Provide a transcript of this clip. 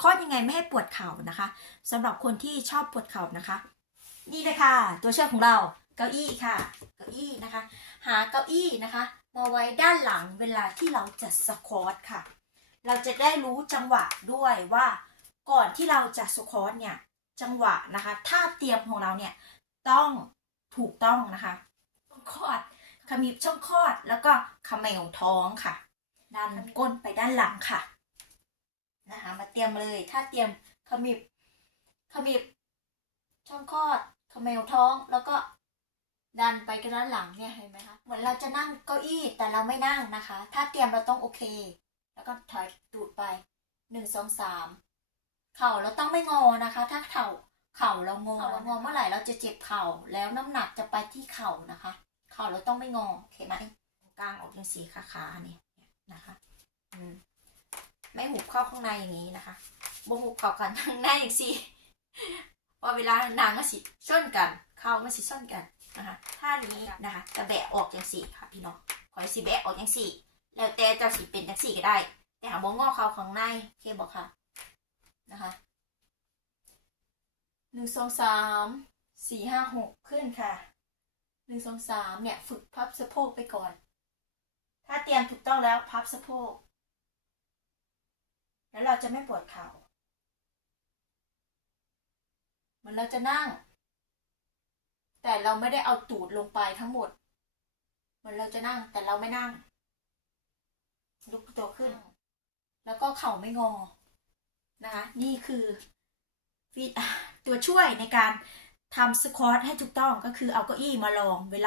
ควอตยังไงไม่ให้ปวดเข่านะคะสำหรับคนที่ชอบปวดเข่านะคะ นี่เลยค่ะ ตัวเชือกของเราเก้าอี้ค่ะ เก้าอี้นะคะ หาเก้าอี้นะคะ มาไว้ด้านหลังเวลาที่เราจะสควอตค่ะ เราจะได้รู้จังหวะด้วยว่าก่อนที่เราจะสควอตเนี่ยจังหวะนะคะท่าเตรียมของเราเนี่ยต้องถูกต้องนะคะช่องคลอดขมิบช่องคลอดแล้วก็ขมิวท้องค่ะ ดันก้นไปด้านหลังค่ะ นะคะ มาเตรียมเลย ถ้าเตรียมขมิบขมิบช่องคลอดเขมวท้องแล้วก็ดันไปกันด้านหลังเนี่ยเห็นไหมคะเหมือนเราจะนั่งเก้าอี้แต่เราไม่นั่งนะคะ ถ้าเตรียมเราต้องโอเค แล้วก็ถอยตูดไปหนึ่งสองสามเข่าเราต้องไม่งอนะคะ ถ้าเข่าเข่าเรางอเรางอเมื่อไหร่เราจะเจ็บเข่าแล้วน้ำหนักจะไปที่เข่านะคะ เข่าเราต้องไม่งอโอเคไหมกลางออกเป็นสีขาขาๆนี่นะคะอืม ไม่หุบเข้าข้างในอย่างนี้นะคะบ่หุบเข้ากันข้างในอย่างสีพอเวลานางก็สิส้นกัน เข่ามันสิส้นกันนะคะท่านี้นะคะจะแบะออกอย่างสี่ค่ะพี่น้องขอยสิแบะออกอย่างสี่ แล้วแต่จ้าสิเป็นจังสี่ก็ได้ แต่หาบ่งอเขาข้างในเคบอกค่ะนะคะหนึ่งสองสามสี่ห้าหกขึ้นค่ะหนึ่งสองสามเนี่ย ฝึกพับสะโพกไปก่อน ถ้าเตรียมถูกต้องแล้วพับสะโพก แล้วเราจะไม่ปวดเข่าเหมือนเราจะนั่ง แต่เราไม่ได้เอาตูดลงไปทั้งหมด เหมือนเราจะนั่ง แต่เราไม่นั่ง ลุกตัวขึ้น แล้วก็เข่าไม่งอ นะคะ นี่คือตัวช่วยในการทำสควอตให้ถูกต้องก็คือเอาเก้าอี้มาลองเวลา